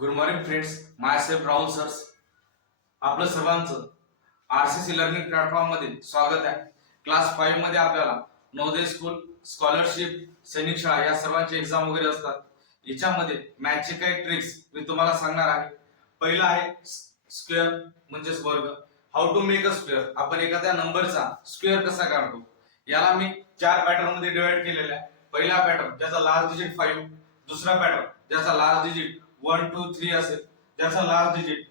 Good morning friends, myself Rahul सर्स. आपलं सर्वांचं आरसीसी लर्निंग प्लॅटफॉर्म मध्ये स्वागत आहे. क्लास 5 मध्ये आपल्याला नवोदय स्कूल, स्कॉलरशिप, सैनिक शाळा या सर्वांचे एक्झाम वगैरे असतात. याच्यामध्ये मॅथचे काही ट्रिक्स मी तुम्हाला सांगणार आहे. पहिला आहे स्क्वेअर म्हणजेच वर्ग. How to make a square. आपण एखाद्या नंबरचा स्क्वेअर कसा काढतो याला मी 4 पॅटर्न मध्ये डिवाइड केलेला आहे. पहिला पॅटर्न ज्याचा लास्ट डिजिट 5, दुसरा पॅटर्न ज्याचा लास्ट डिजिट 1 2 3 असेल, ज्याचा लास्ट डिजिट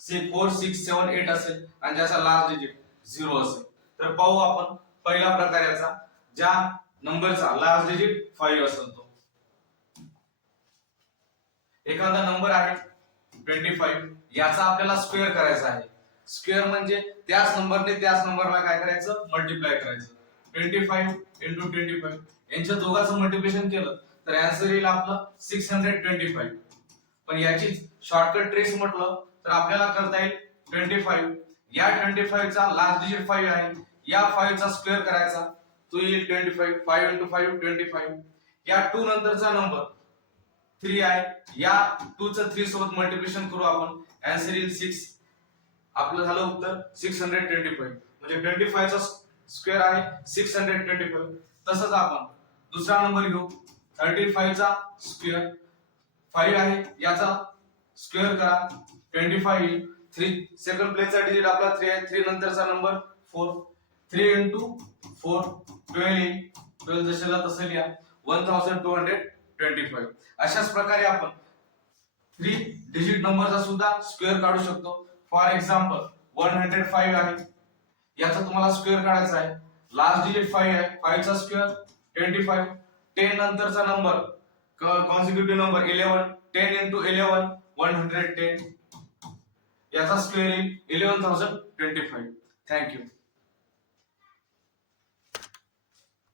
4 6 7 8 असेल आणि ज्याचा लास्ट डिजिट 0 असेल. तर पाहू आपण पहिला प्रकार याचा, ज्या नंबरचा लास्ट डिजिट 5 असेल तो. एखादा नंबर आहे 25, याचा आपल्याला स्क्वेअर करायचा आहे. स्क्वेअर म्हणजे त्याच नंबरने त्याच नंबरला काय करायचं, मल्टिप्लाय करायचं. 25 into 25 यांच्या दोघांचं मल्टिप्लिकेशन केलं तर आन्सर येईल आपलं 625. पण याची शॉर्टकट ट्रिक्स म्हटलं तर आपल्याला करता येईल 25, या 25 चा लास्ट डिजिट 5 आहे, या 5 चा स्क्वेअर करायचा, तो येईल 25. 5 into 5 25. या 2 नंतरचा नंबर 3 आहे, या 2 चं 3 सोबत मल्टिप्लिकेशन करू आपण, आन्सर येईल 6. आपलं झालं उत्तर 625. म्हणजे 25 चा स्क्वेअर आहे 625. तसंच आपण दुसरा नंबर घेऊ. 35 चा स्क्वेअर 5 आहे, याचा स्क्वेअर करा, 25 येईल. 3 सेकंड प्लेसचा डिजिट आपला 3 आहे, 3 नंतरचा नंबर 4. 3 into 4 12 येईल. 12 जशाला तसं लिहा, 1225. अशाच प्रकारे आपण 3 डिजिट नंबरचा सुद्धा स्क्वेअर काढू शकतो. फॉर एक्झाम्पल 105 आहे, याचा तुम्हाला स्क्वेअर काढायचा आहे. लास्ट डिजिट 5 आहे, 5 चा स्क्वेअर 25. 10 नंतरचा नंबर कॉन्सिक्युटिव्ह नंबर 11. 10 into 11 110. याचा स्क्वेअर येईल 11025. थँक्यू.